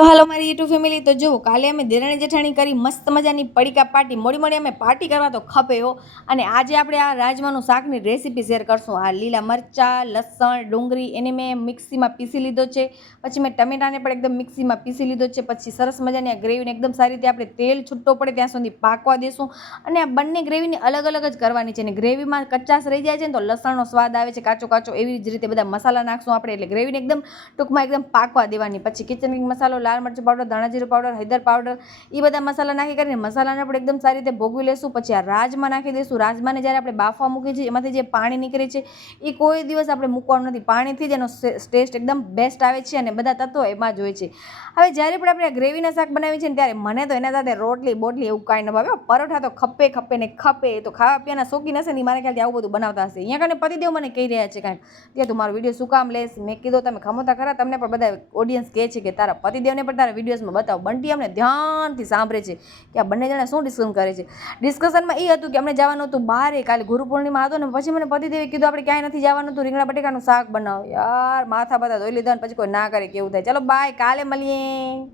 તો હાલો મારી YouTube family, તો જુઓ કાલે અમે દેરાણી જેઠાણી કરી મસ્ત મજાની પડીકા પાર્ટી, મોડી અમે પાર્ટી કરવા તો ખપે હો. અને આજે આપણે આ રાજમાનું શાકની રેસીપી શેર કરશું. આ લીલા મરચાં, લસણ, ડુંગળી એને મેં મિક્સીમાં પીસી લીધો છે. પછી મેં ટમેટાને પણ એકદમ મિક્સીમાં પીસી લીધો છે. પછી સરસ મજાની આ ગ્રેવીને એકદમ સારી રીતે આપણે તેલ છૂટો પડે ત્યાં સુધી પાકવા દેશું. અને આ બંને ગ્રેવીને અલગ અલગ જ કરવાની છે. અને ગ્રેવીમાં કચાશ રહી જાય છે ને તો લસણનો સ્વાદ આવે છે કાચો કાચો. એવી જ રીતે બધા મસાલા નાખશું આપણે, એટલે ગ્રેવીને એકદમ ટૂંકમાં એકદમ પાકવા દેવાની. પછી કિચન કિંગ મસાલો, લાલ મરચું પાવડર, ધાણા જીરું પાવડર, હળદર પાવડર, એ બધા મસાલા નાખી કરીને મસાલાને આપણે એકદમ સારી રીતે ભોગવી લેશું. પછી આ રાજમાં નાખી દઈશું. રાજમાને જ્યારે આપણે બાફવા મૂકીએ છીએ એમાંથી જે પાણી નીકળે છે એ કોઈ દિવસ આપણે મૂકવાનું નથી. પાણીથી જ એનો ટેસ્ટ એકદમ બેસ્ટ આવે છે અને બધા તત્વો એમાં જ હોય છે. હવે જ્યારે પણ આપણે ગ્રેવીના શાક બનાવીએ છીએ ને ત્યારે મને તો એના સાથે રોટલી બોટલી એવું કાંઈ ન ભાવે. પરોઠા તો ખપે ને ખપે. તો ખાવા પીવાના શોખીન હશે ને મારે ખ્યાલથી આવું બધું બનાવતા હશે. અહીંયા કને પતિદેવ મને કહી રહ્યા છે કાંઈક કે તું મારો વિડીયો શું કામ લેશ. મેં કીધું તમે ખમોતા ખરા, તમને પણ બધા ઓડિયન્સ કહે છે કે તારા પતિદેવને પણ તારા વિડીયોઝમાં બતાવો. બંટી અમને ધ્યાનથી સાંભળે છે કે આ બંને જણા શું ડિસ્કશન કરે છે. ડિસ્કશનમાં એ હતું કે અમને જવાનું હતું બહાર, કાલે ગુરુ પૂર્ણિમા હતો ને. પછી મને પતિદેવે કીધું આપણે ક્યાંય નથી જવાનું હતું, રીંગણા બટેકાનું શાક બનાવો. યાર માથા બધા ધોઈ લીધા ને પછી કોઈ ના કરે કેવું થાય. ચલો બાય, કાલે મળીએ.